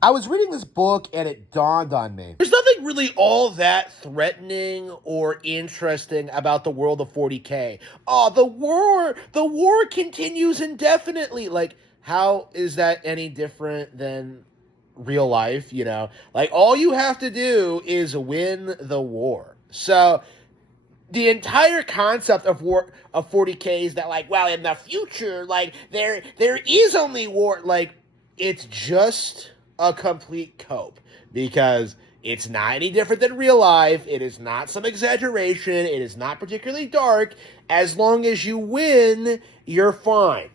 I was reading this book and it dawned on me. There's nothing really all that threatening or interesting about the world of 40K. Oh, the war continues indefinitely. Like, how is that any different than real life, you know? Like, all you have to do is win the war. So, the entire concept of 40K is that, like, well, in the future, like, there is only war. Like, it's just a complete cope, because it's not any different than real life. It is not some exaggeration. It is not particularly dark. As long as you win, you're fine.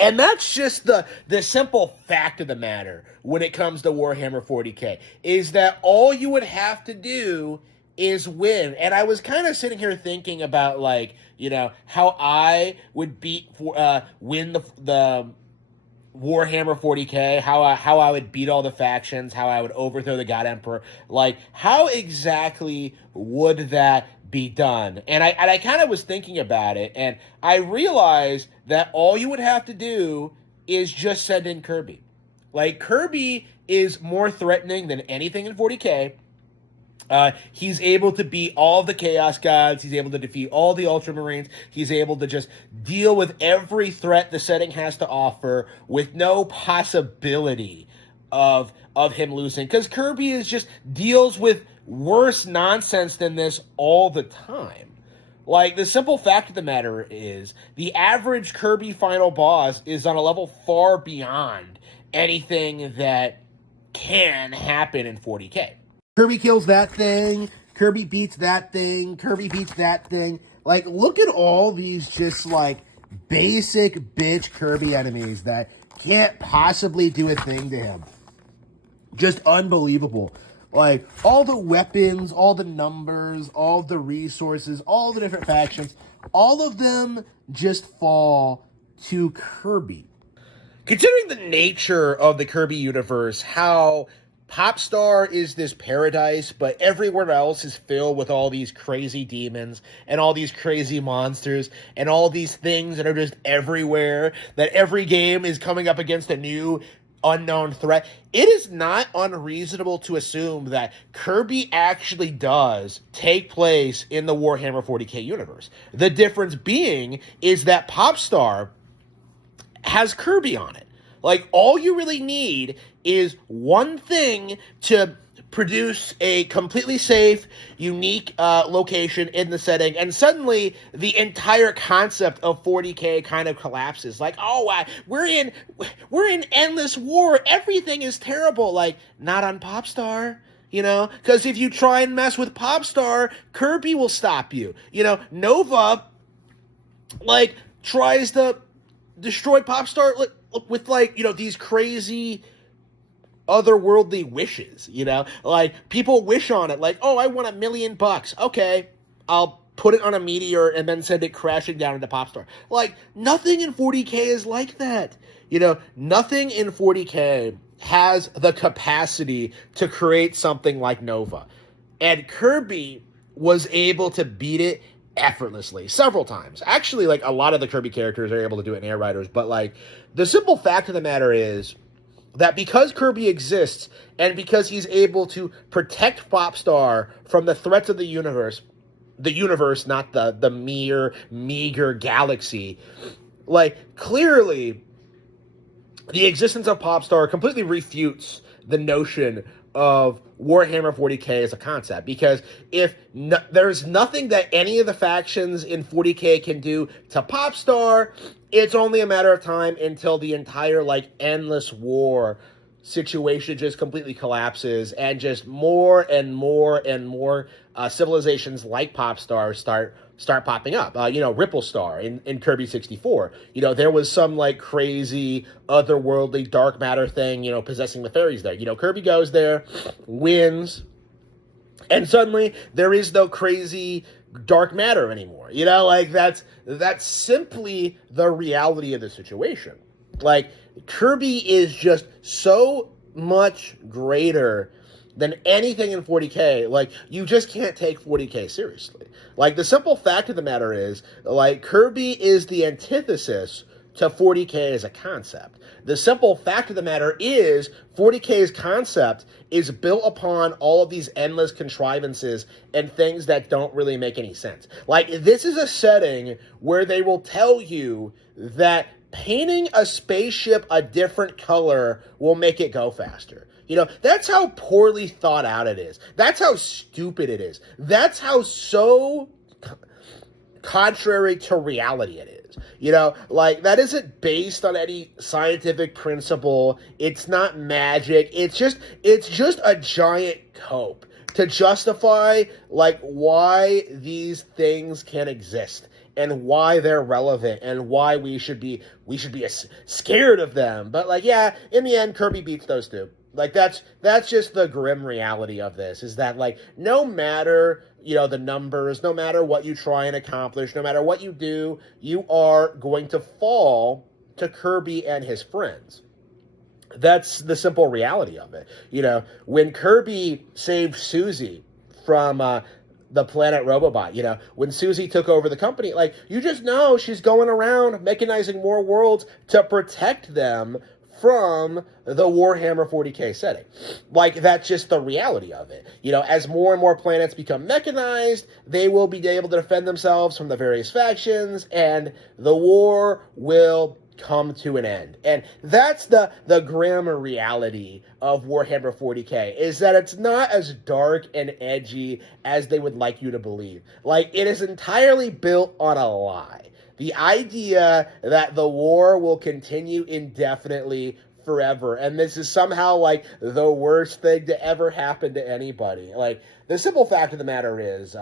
And that's just the simple fact of the matter when it comes to Warhammer 40K, is that all you would have to do is win. And I was kind of sitting here thinking about, like, you know, how I would win the Warhammer 40K, how I would beat all the factions, how I would overthrow the God Emperor. Like, how exactly would that be done? And I kind of was thinking about it, and I realized that all you would have to do is just send in Kirby. Like, Kirby is more threatening than anything in 40K. He's able to beat all of the Chaos Gods. He's able to defeat all the Ultramarines. He's able to just deal with every threat the setting has to offer with no possibility of him losing. Because Kirby is just deals with worse nonsense than this all the time. Like, the simple fact of the matter is, the average Kirby final boss is on a level far beyond anything that can happen in 40K. Kirby kills that thing. Kirby beats that thing. Kirby beats that thing. Like, look at all these just, like, basic bitch Kirby enemies that can't possibly do a thing to him. Just unbelievable. Like, all the weapons, all the numbers, all the resources, all the different factions, all of them just fall to Kirby. Considering the nature of the Kirby universe, how Popstar is this paradise, but everywhere else is filled with all these crazy demons and all these crazy monsters and all these things that are just everywhere, that every game is coming up against a new unknown threat. It is not unreasonable to assume that Kirby actually does take place in the Warhammer 40K universe. The difference being is that Popstar has Kirby on it. Like, all you really need is one thing to produce a completely safe, unique location in the setting, and suddenly the entire concept of 40K kind of collapses. Like, oh, we're in endless war. Everything is terrible. Like, not on Popstar. You know, because if you try and mess with Popstar, Kirby will stop you. You know, Nova, like, tries to destroy Popstar with, like, you know, these crazy otherworldly wishes, you know? Like, people wish on it, like, oh, I want $1 million. Okay, I'll put it on a meteor and then send it crashing down into Popstar. Like, nothing in 40K is like that. You know, nothing in 40K has the capacity to create something like Nova. And Kirby was able to beat it effortlessly several times. Actually, like, a lot of the Kirby characters are able to do it in Air Riders, but, like, the simple fact of the matter is that because Kirby exists and because he's able to protect Popstar from the threats of the universe, not the meager galaxy, like, clearly the existence of Popstar completely refutes the notion of Warhammer 40K as a concept, because if there's nothing that any of the factions in 40K can do to Popstar, it's only a matter of time until the entire, like, endless war situation just completely collapses, and just more and more and more civilizations like Popstar start popping up. You know, Ripple Star in Kirby 64. You know, there was some, like, crazy otherworldly dark matter thing, you know, possessing the fairies there. You know, Kirby goes there, wins, and suddenly there is no crazy dark matter anymore. You know, like, that's simply the reality of the situation. Like, Kirby is just so much greater than anything in 40K. Like, you just can't take 40K seriously. Like, the simple fact of the matter is, like, Kirby is the antithesis to 40K as a concept. The simple fact of the matter is 40K's concept is built upon all of these endless contrivances and things that don't really make any sense. Like, this is a setting where they will tell you that painting a spaceship a different color will make it go faster. You know, that's how poorly thought out it is. That's how stupid it is. That's how so contrary to reality it is. You know, like, that isn't based on any scientific principle. It's not magic. It's just a giant cope to justify, like, why these things can exist and why they're relevant and why we should be scared of them. But, like, yeah, in the end, Kirby beats those two. Like, that's just the grim reality of this, is that, like, no matter, you know, the numbers, no matter what you try and accomplish, no matter what you do, you are going to fall to Kirby and his friends. That's the simple reality of it. You know, when Kirby saved Susie from the planet Robobot, you know, when Susie took over the company, like, you just know she's going around mechanizing more worlds to protect them from the Warhammer 40K setting. Like, that's just the reality of it. You know, as more and more planets become mechanized, they will be able to defend themselves from the various factions, and the war will come to an end. And that's the grim reality of Warhammer 40K, is that it's not as dark and edgy as they would like you to believe. Like, it is entirely built on a lie. The idea that the war will continue indefinitely forever, and this is somehow, like, the worst thing to ever happen to anybody. Like, the simple fact of the matter is,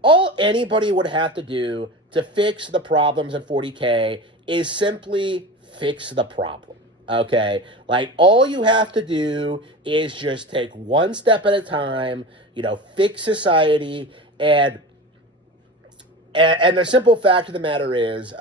all anybody would have to do to fix the problems in 40K is simply fix the problem, okay? Like, all you have to do is just take one step at a time, you know, fix society, and the simple fact of the matter is,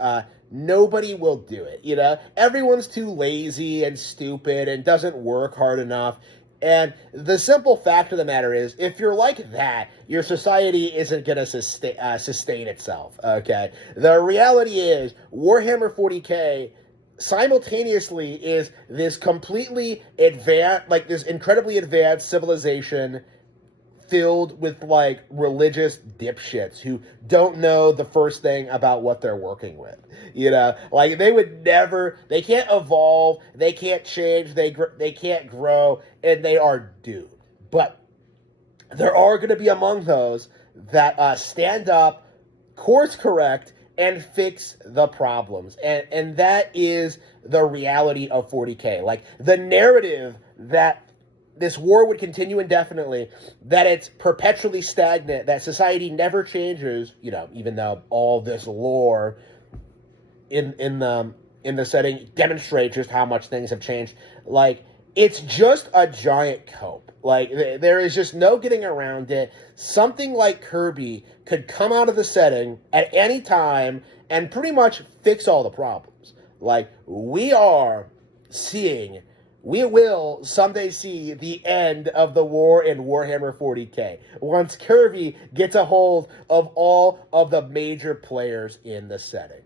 nobody will do it, you know? Everyone's too lazy and stupid and doesn't work hard enough. And the simple fact of the matter is, if you're like that, your society isn't going to sustain itself, okay? The reality is, Warhammer 40K simultaneously is this completely advanced, like, this incredibly advanced civilization filled with, like, religious dipshits who don't know the first thing about what they're working with. You know, like, they can't evolve, they can't change, they can't grow, and they are doomed. But there are going to be among those that stand up, course correct, and fix the problems. And that is the reality of 40K. Like, the narrative that this war would continue indefinitely, that it's perpetually stagnant, that society never changes, you know, even though all this lore in the setting demonstrates just how much things have changed. Like, it's just a giant cope. Like, there is just no getting around it. Something like Kirby could come out of the setting at any time and pretty much fix all the problems. Like, we will someday see the end of the war in Warhammer 40K once Kirby gets a hold of all of the major players in the setting.